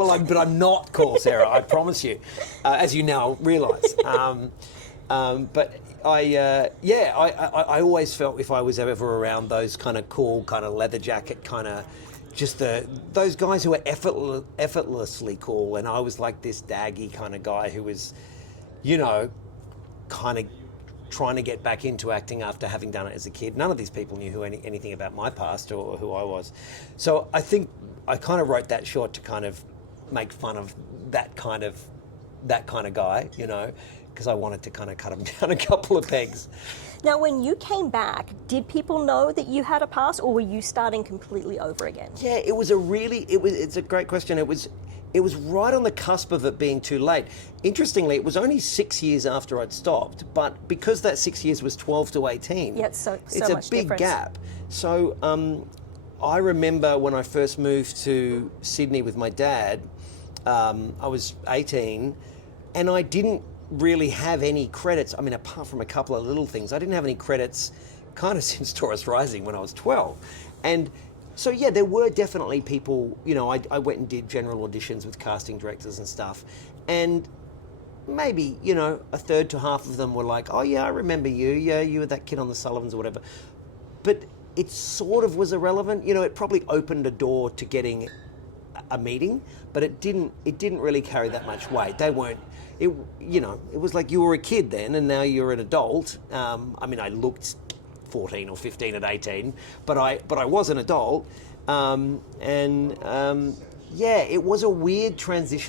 Well, but I'm not cool, Sarah. I promise you, as you now realise. But I always felt if I was ever around those kind of cool, kind of leather jacket, kind of just those guys who were effortlessly cool, and I was like this daggy kind of guy who was, you know, kind of trying to get back into acting after having done it as a kid. None of these people knew anything about my past or who I was. So I think I kind of wrote that short to kind of make fun of that kind of guy, you know, because I wanted to kind of cut him down a couple of pegs. Now, when you came back, did people know that you had a past, or were you starting completely over again? Yeah, it's a great question. It was right on the cusp of it being too late. Interestingly, it was only 6 years after I'd stopped, but because that 6 years was 12 to 18, yeah, it's much a big gap. So I remember when I first moved to Sydney with my dad, I was 18, and I didn't really have any credits. I mean, apart from a couple of little things, I didn't have any credits kind of since Taurus Rising when I was 12. And so, yeah, there were definitely people, you know, I went and did general auditions with casting directors and stuff. And maybe, you know, a third to half of them were like, oh, yeah, I remember you. Yeah, you were that kid on the Sullivans or whatever. But it sort of was irrelevant. You know, it probably opened a door to getting a meeting, but it didn't really carry that much weight. They weren't, it was like you were a kid then and now you're an adult. I mean, I looked 14 or 15 at 18, but I was an adult. It was a weird transition.